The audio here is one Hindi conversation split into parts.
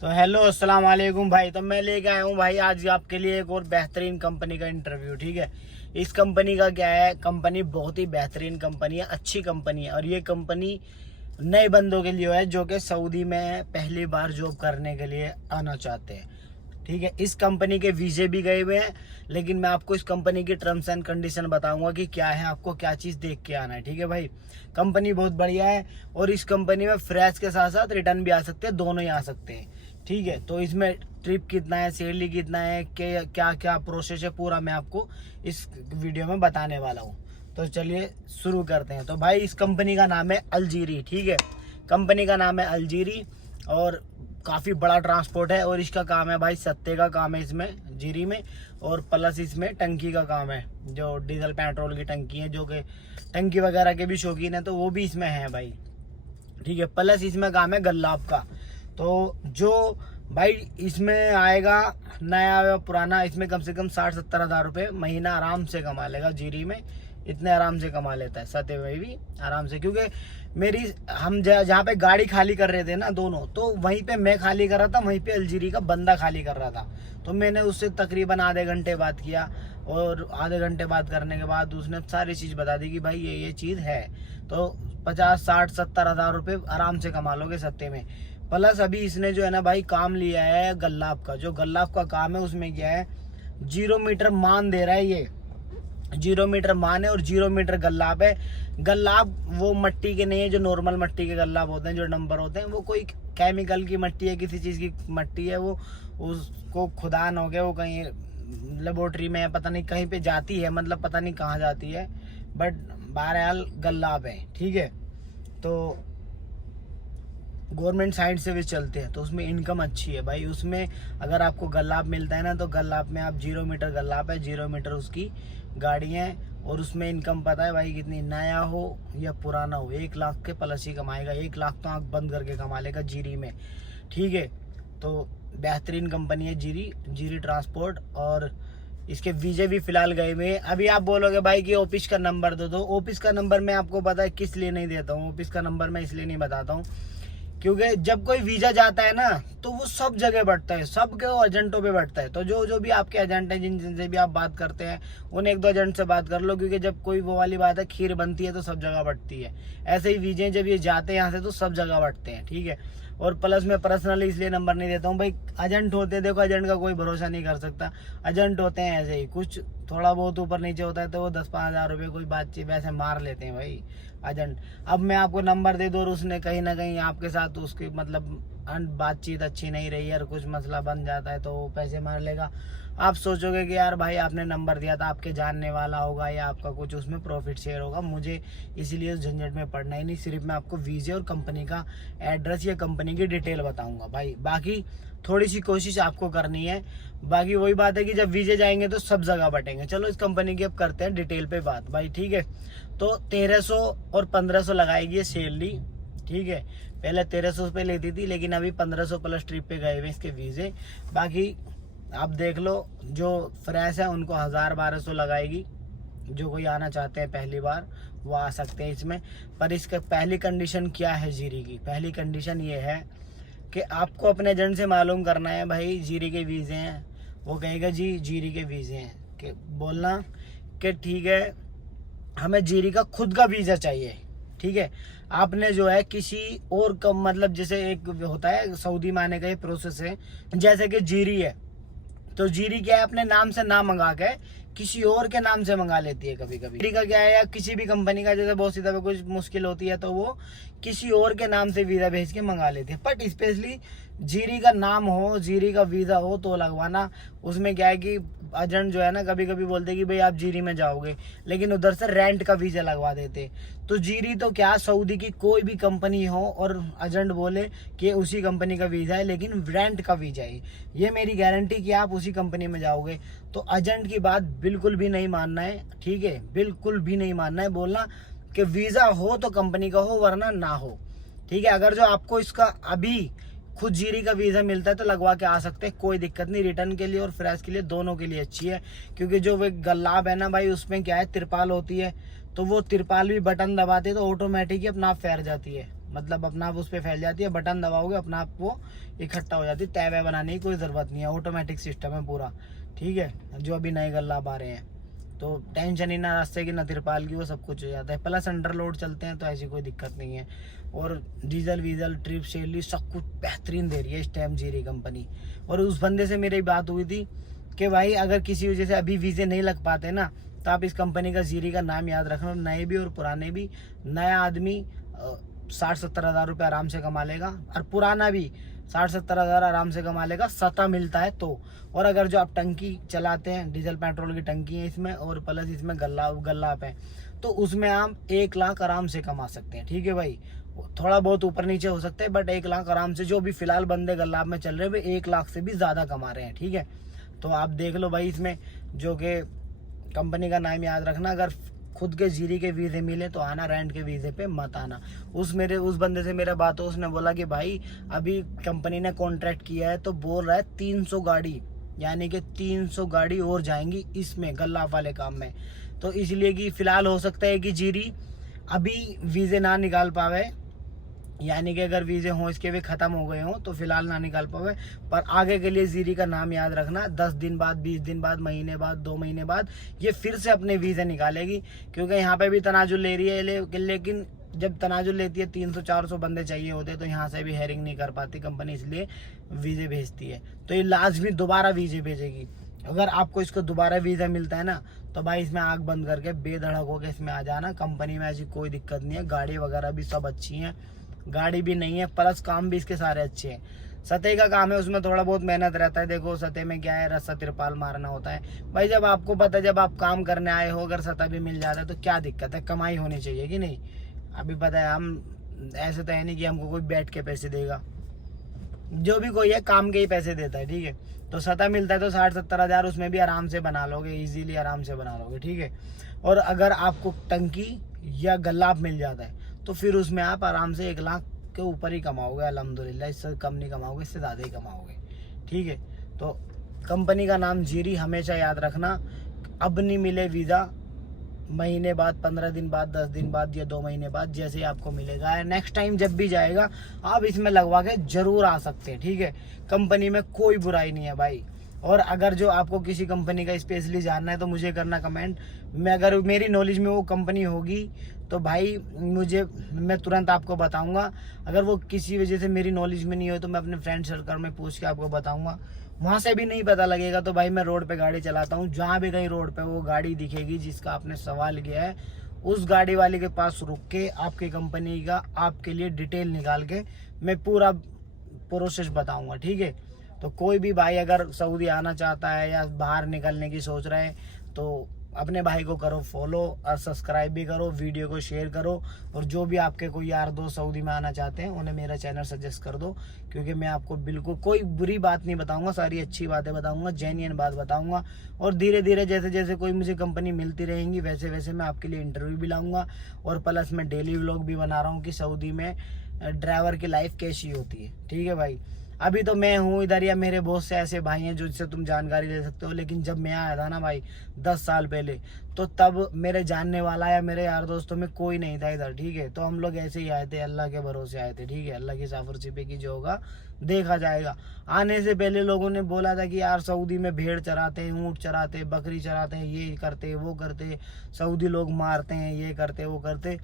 तो हेलो अस्सलाम वालेकुम भाई। तो मैं लेके आया हूँ भाई आज आपके लिए एक और बेहतरीन कंपनी का इंटरव्यू। ठीक है, इस कंपनी का क्या है, कंपनी बहुत ही बेहतरीन कंपनी है, अच्छी कंपनी है। और ये कंपनी नए बंदों के लिए है जो कि सऊदी में पहली बार जॉब करने के लिए आना चाहते हैं। ठीक है, इस कंपनी के वीजे भी गए हुए हैं, लेकिन मैं आपको इस कंपनी की टर्म्स एंड कंडीशन बताऊंगा कि क्या है, आपको क्या चीज़ देख के आना है। ठीक है भाई, कंपनी बहुत बढ़िया है और इस कंपनी में फ्रेश के साथ साथ रिटर्न भी आ सकते हैं, दोनों ही आ सकते हैं। ठीक है, तो इसमें ट्रिप कितना है, सैलरी कितना है, क्या क्या प्रोसेस है, पूरा मैं आपको इस वीडियो में बताने वाला हूँ। तो चलिए शुरू करते हैं। तो भाई इस कंपनी का नाम है अलजीरी। ठीक है, कंपनी का नाम है अलजीरी और काफ़ी बड़ा ट्रांसपोर्ट है। और इसका काम है भाई सत्ते का काम है इसमें जीरी में, और प्लस इसमें टंकी का काम है, जो डीजल पेट्रोल की टंकी है, जो कि टंकी वगैरह के भी शौकीन है तो वो भी इसमें है भाई। ठीक है, प्लस इसमें काम है गल्लाब का। तो जो भाई इसमें आएगा नया या पुराना, इसमें कम से कम 60-70 हज़ार रुपये महीना आराम से कमा लेगा जीरी में। इतने आराम से कमा लेता है सत्य भाई भी आराम से, क्योंकि हम जहाँ पे गाड़ी खाली कर रहे थे ना दोनों, तो वहीं पे मैं खाली कर रहा था, वहीं पे अलजीरी का बंदा खाली कर रहा था। तो मैंने उससे तकरीबन आधे घंटे बात किया, और आधे घंटे बात करने के बाद उसने सारी चीज़ बता दी कि भाई ये चीज़ है। तो 50-60-70 हज़ार रुपये आराम से कमा लोगे सत्ते में। प्लस अभी इसने जो है ना भाई काम लिया है गल्लाब का। जो गल्लाब का काम है उसमें क्या है, 0 मीटर मान दे रहा है। ये 0 मीटर मान है और 0 मीटर गल्लाब है। गल्लाब वो मट्टी के नहीं है जो नॉर्मल मट्टी के गल्लाब होते हैं, जो नंबर होते हैं, वो कोई केमिकल की मट्टी है, किसी चीज़ की मट्टी है। वो उसको खुदान हो गया, वो कहीं लेबोरेटरी में पता नहीं कहीं पे जाती है, मतलब पता नहीं कहाँ जाती है, बट बहरहाल गल्लाब है। ठीक है, तो गवर्नमेंट साइड से भी चलते हैं, तो उसमें इनकम अच्छी है भाई। उसमें अगर आपको गल्लाब मिलता है ना, तो गल्लाब में आप 0 मीटर गल्लाब है, 0 मीटर उसकी गाड़ी है, और उसमें इनकम पता है भाई कितनी, नया हो या पुराना हो, 1 लाख के प्लस ही कमाएगा। 1 लाख तो आँख बंद करके कमा लेगा जीरी में। ठीक है, तो बेहतरीन कंपनी है जीरी ट्रांसपोर्ट। और इसके वीजे भी फिलहाल गए हुए हैं। अभी आप बोलोगे भाई कि ऑफिस का नंबर दो, तो ऑफिस का नंबर मैं आपको पता है किस लिए नहीं देता हूँ। ऑफिस का नंबर मैं इसलिए नहीं बताता हूँ क्योंकि जब कोई वीजा जाता है ना, तो वो सब जगह बढ़ता है, सब के एजेंटों पे बढ़ता है। तो जो भी आपके एजेंट हैं, जिनसे भी आप बात करते हैं, उन 1-2 एजेंट से बात कर लो, क्योंकि जब कोई वो वाली बात है, खीर बनती है तो सब जगह बढ़ती है। ऐसे ही वीजे जब ये जाते हैं यहाँ से तो सब जगह बढ़ते हैं। ठीक है, और प्लस मैं पर्सनली इसलिए नंबर नहीं देता हूँ भाई, एजेंट होते हैं, देखो एजेंट का कोई भरोसा नहीं कर सकता। एजेंट होते हैं ऐसे ही, कुछ थोड़ा बहुत ऊपर नीचे होता है तो वो 10-5 हज़ार रुपये कोई बातचीत वैसे मार लेते हैं भाई एजेंट। अब मैं आपको नंबर दे दूँ और उसने कहीं ना कहीं आपके साथ उसकी मतलब बातचीत अच्छी नहीं रही और कुछ मसला बन जाता है, तो वो पैसे मार लेगा। आप सोचोगे कि यार भाई आपने नंबर दिया था, आपके जानने वाला होगा या आपका कुछ उसमें प्रॉफिट शेयर होगा। मुझे इसीलिए उस झंझट में पड़ना ही नहीं, सिर्फ मैं आपको वीजे और कंपनी का एड्रेस या कंपनी की डिटेल बताऊंगा भाई। बाकी थोड़ी सी कोशिश आपको करनी है। बाकी वही बात है कि जब वीजे जाएंगे तो सब जगह बटेंगे। चलो इस कंपनी की अब करते हैं डिटेल पे बात भाई। ठीक है, तो 1300 और 1500 लगाएगी ये सैलरी। ठीक है, पहले 1300 पे लेती थी, लेकिन अभी 1500 प्लस ट्रिप पे गए हुए इसके वीजे। बाकी आप देख लो, जो फ्रेश है उनको 1000-1200 लगाएगी। जो कोई आना चाहते हैं पहली बार वो आ सकते हैं इसमें। पर इसका पहली कंडीशन क्या है जीरी की, पहली कंडीशन ये है कि आपको अपने एजेंट से मालूम करना है भाई जीरी के वीज़े हैं। वो कहेगा जी जीरी के वीज़े हैं, कि बोलना कि ठीक है हमें जीरी का खुद का वीज़ा चाहिए। ठीक है, आपने जो है किसी और का मतलब, जैसे एक होता है सऊदी में आने का ये प्रोसेस है, जैसे कि जीरी है तो जीरी क्या है, अपने नाम से ना मंगा के किसी और के नाम से मंगा लेती है कभी कभी। जीरी का क्या है, या किसी भी कंपनी का जैसे बहुत सीधा कुछ मुश्किल होती है तो वो किसी और के नाम से वीज़ा भेज के मंगा लेती है। बट स्पेशली जीरी का नाम हो, जीरी का वीज़ा हो तो लगवाना। उसमें क्या है कि एजेंट जो है ना कभी कभी बोलते कि भाई आप जीरी में जाओगे, लेकिन उधर से रेंट का वीज़ा लगवा देते। तो जीरी तो क्या, सऊदी की कोई भी कंपनी हो और एजेंट बोले कि उसी कंपनी का वीज़ा है लेकिन रेंट का वीज़ा है, ये मेरी गारंटी कि आप उसी कंपनी में जाओगे। तो एजेंट की बात बिल्कुल भी नहीं मानना है। ठीक है, बिल्कुल भी नहीं मानना है, बोलना कि वीज़ा हो तो कंपनी का हो वरना ना हो। ठीक है, अगर जो आपको इसका अभी खुद जीरी का वीज़ा मिलता है तो लगवा के आ सकते हैं, कोई दिक्कत नहीं। रिटर्न के लिए और फ्रेश के लिए दोनों के लिए अच्छी है, क्योंकि जो वो गल्लाब है ना भाई, उसमें क्या है तिरपाल होती है, तो वो तिरपाल भी बटन दबाते तो ऑटोमेटिक ही अपना आप फैर जाती है। मतलब अपना आप उस पर फैल जाती है, बटन दबाओगे अपना आप वो इकट्ठा हो जाती है। तय वह बनाने की कोई ज़रूरत नहीं है, ऑटोमेटिक सिस्टम है पूरा, ठीक है। जो अभी नए गल्लाब आ रहे हैं तो टेंशन ही ना रास्ते की ना तिरपाल की, वो सब कुछ हो जाता है। प्लस अंडर लोड चलते हैं तो ऐसी कोई दिक्कत नहीं है। और डीजल वीजल ट्रिप शेली सब कुछ बेहतरीन दे रही है इस टाइम जीरी कंपनी। और उस बंदे से मेरी बात हुई थी कि भाई अगर किसी वजह से अभी वीज़े नहीं लग पाते ना, तो आप इस कंपनी का जीरी का नाम याद रखना, नए भी और पुराने भी। नया आदमी 60-70 हज़ार रुपये आराम से कमा लेगा, और पुराना भी 60-70 हज़ार आराम से कमा लेगा, सता मिलता है तो। और अगर जो आप टंकी चलाते हैं, डीजल पेट्रोल की टंकी है इसमें, और प्लस इसमें गल्लाप है, तो उसमें आप 1 लाख आराम से कमा सकते हैं, ठीक है भाई। थोड़ा बहुत ऊपर नीचे हो सकता है, बट 1 लाख आराम से, जो भी फिलहाल बंदे गल्लाप में चल रहे हैं वे 1 लाख से भी ज़्यादा कमा रहे हैं, ठीक है। तो आप देख लो भाई इसमें, जो कि कंपनी का नाम याद रखना। अगर खुद के जीरी के वीज़े मिले तो आना, रेंट के वीज़े पे मत आना। उस बंदे से मेरा बात हो, उसने बोला कि भाई अभी कंपनी ने कॉन्ट्रैक्ट किया है तो बोल रहा है 300 गाड़ी, यानी कि 300 गाड़ी और जाएंगी इसमें गल्लाफ वाले काम में। तो इसलिए कि फ़िलहाल हो सकता है कि जीरी अभी वीज़े ना निकाल पावे, यानी कि अगर वीज़े हों इसके भी ख़त्म हो गए हों तो फिलहाल ना निकाल पावे। पर आगे के लिए जीरी का नाम याद रखना, 10 दिन बाद, 20 दिन बाद, महीने बाद, 2 महीने बाद ये फिर से अपने वीज़े निकालेगी। क्योंकि यहाँ पे भी तनाजुल ले रही है, लेकिन जब तनाजुल लेती है 300-400 बंदे चाहिए होते तो यहाँ से भी हेयरिंग नहीं कर पाती कंपनी, इसलिए वीज़े भेजती है। तो ये लाजमी दोबारा वीज़े भेजेगी। अगर आपको इसको दोबारा वीज़ा मिलता है ना, तो भाई इसमें आग बंद करके बेधड़क होकर इसमें आ जाना। कंपनी में ऐसी कोई दिक्कत नहीं है, गाड़ी वगैरह भी सब अच्छी हैं, गाड़ी भी नहीं है, प्लस काम भी इसके सारे अच्छे हैं। सतह का काम है, उसमें थोड़ा बहुत मेहनत रहता है। देखो सतह में क्या है, रस्सा तिरपाल मारना होता है भाई। जब आपको पता है, जब आप काम करने आए हो, अगर सतह भी मिल जाता है तो क्या दिक्कत है, कमाई होनी चाहिए कि नहीं। अभी पता है, हम ऐसे तो है नहीं कि हमको कोई बैठ के पैसे देगा, जो भी कोई है काम के ही पैसे देता है, ठीक है। तो सतह मिलता है तो 60-70 हज़ार उसमें भी आराम से बना लोगे, इजीली आराम से बना लोगे, ठीक है। और अगर आपको टंकी या गल्लाप मिल जाता है तो फिर उसमें आप आराम से 1 लाख के ऊपर ही कमाओगे, अल्हम्दुलिल्लाह। इससे कम नहीं कमाओगे, इससे ज़्यादा ही कमाओगे, ठीक है। तो कंपनी का नाम जीरी हमेशा याद रखना। अब नहीं मिले वीज़ा, महीने बाद, 15 दिन बाद, 10 दिन बाद या 2 महीने बाद, जैसे ही आपको मिलेगा, नेक्स्ट टाइम जब भी जाएगा आप इसमें लगवा के ज़रूर आ सकते हैं, ठीक है। कंपनी में कोई बुराई नहीं है भाई। और अगर जो आपको किसी कंपनी का स्पेशली जानना है तो मुझे करना कमेंट। मैं अगर मेरी नॉलेज में वो कंपनी होगी तो भाई मैं तुरंत आपको बताऊंगा। अगर वो किसी वजह से मेरी नॉलेज में नहीं हो तो मैं अपने फ्रेंड सर्कल में पूछ के आपको बताऊंगा। वहाँ से भी नहीं पता लगेगा तो भाई मैं रोड पे गाड़ी चलाता हूँ, जहाँ भी कहीं रोड पे वो गाड़ी दिखेगी जिसका आपने सवाल किया है, उस गाड़ी वाले के पास रुक के आपकी कंपनी का आपके लिए डिटेल निकाल के मैं पूरा प्रोसेस बताऊंगा, ठीक है। तो कोई भी भाई अगर सऊदी आना चाहता है या बाहर निकलने की सोच रहे हैं तो अपने भाई को करो फॉलो और सब्सक्राइब भी करो, वीडियो को शेयर करो। और जो भी आपके कोई यार दोस्त सऊदी में आना चाहते हैं उन्हें मेरा चैनल सजेस्ट कर दो, क्योंकि मैं आपको बिल्कुल कोई बुरी बात नहीं बताऊंगा, सारी अच्छी बातें बताऊंगा, जेन्युइन बात बताऊंगा। और धीरे धीरे जैसे जैसे कोई मुझे कंपनी मिलती रहेंगी वैसे वैसे मैं आपके लिए इंटरव्यू भी लाऊंगा। और प्लस मैं डेली व्लॉग भी बना रहा हूँ कि सऊदी में ड्राइवर की लाइफ कैसी होती है, ठीक है भाई। अभी तो मैं हूँ इधर, या मेरे बहुत से ऐसे भाई हैं जिससे तुम जानकारी ले सकते हो, लेकिन जब मैं आया था ना भाई 10 साल पहले, तो तब मेरे जानने वाला या मेरे यार दोस्तों में कोई नहीं था इधर, ठीक है। तो हम लोग ऐसे ही आए थे, अल्लाह के भरोसे आए थे, ठीक है। अल्लाह की साफरशिपे की जो होगा देखा जाएगा। आने से पहले लोगों ने बोला था कि यार सऊदी में भेड़ चराते हैं, ऊँट चराते हैं, बकरी चराते हैं, ये करते वो करते, सऊदी लोग मारते हैं, ये करते वो करते।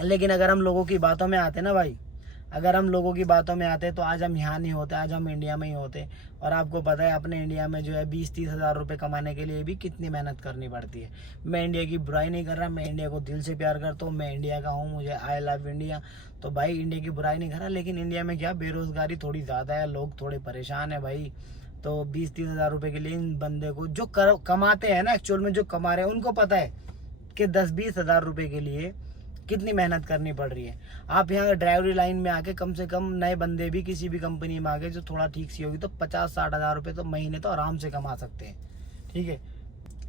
लेकिन अगर हम लोगों की बातों में आते ना भाई, अगर हम लोगों की बातों में आते तो आज हम यहाँ नहीं होते, आज हम इंडिया में ही होते। और आपको पता है अपने इंडिया में जो है 20-30 हज़ार रुपये कमाने के लिए भी कितनी मेहनत करनी पड़ती है। मैं इंडिया की बुराई नहीं कर रहा, मैं इंडिया को दिल से प्यार करता हूँ, मैं इंडिया का हूँ, मुझे आई लव इंडिया। तो भाई इंडिया की बुराई नहीं कर रहा, लेकिन इंडिया में क्या बेरोज़गारी थोड़ी ज़्यादा है, लोग थोड़े परेशान है भाई। तो 20-30 हज़ार रुपये के लिए इन बंदे को जो कमाते हैं ना, एक्चुअल में जो कमा रहे हैं उनको पता है कि 10-20 हज़ार रुपये के लिए कितनी मेहनत करनी पड़ रही है। आप यहाँ ड्राइवरी लाइन में आके कम से कम नए बंदे भी किसी भी कंपनी में आके जो थोड़ा ठीक सी होगी तो 50-60 हज़ार रुपये तो महीने तो आराम से कमा सकते हैं, ठीक है।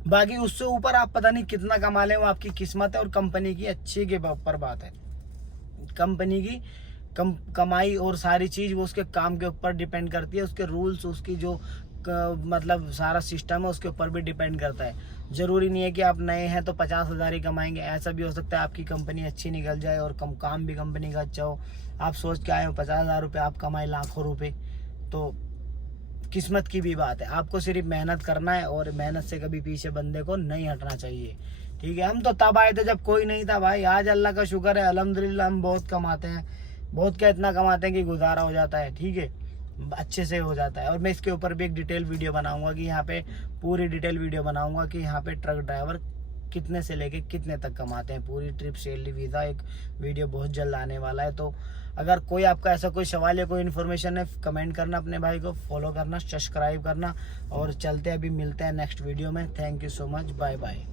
बाकी उससे ऊपर आप पता नहीं कितना कमा लें, वो आपकी किस्मत है और कंपनी की अच्छी के ऊपर बात है। कंपनी की कमाई और सारी चीज़ वो उसके काम के ऊपर डिपेंड करती है, उसके रूल्स, उसकी जो मतलब सारा सिस्टम है उसके ऊपर भी डिपेंड करता है। ज़रूरी नहीं है कि आप नए हैं तो 50,000 ही कमाएंगे, ऐसा भी हो सकता है आपकी कंपनी अच्छी निकल जाए और काम भी कंपनी का अच्छा हो, आप सोच के आए हो 50,000 रुपये आप कमाए लाखों रुपए, तो किस्मत की भी बात है। आपको सिर्फ मेहनत करना है और मेहनत से कभी पीछे बंदे को नहीं हटना चाहिए, ठीक है। हम तो तब आए थे जब कोई नहीं था भाई, आज अल्लाह का शुक्र है अल्हम्दुलिल्लाह हम बहुत कमाते हैं, बहुत क्या इतना कमाते हैं कि गुजारा हो जाता है, ठीक है, अच्छे से हो जाता है। और मैं इसके ऊपर भी एक डिटेल वीडियो बनाऊंगा कि यहाँ पे पूरी डिटेल वीडियो बनाऊंगा कि यहाँ पे ट्रक ड्राइवर कितने से लेके कितने तक कमाते हैं, पूरी ट्रिप सैलरी वीज़ा, एक वीडियो बहुत जल्द आने वाला है। तो अगर कोई आपका ऐसा कोई सवाल या कोई इन्फॉर्मेशन है, कमेंट करना, अपने भाई को फॉलो करना, सब्सक्राइब करना, और चलते अभी मिलते हैं नेक्स्ट वीडियो में। Thank you so much, bye bye.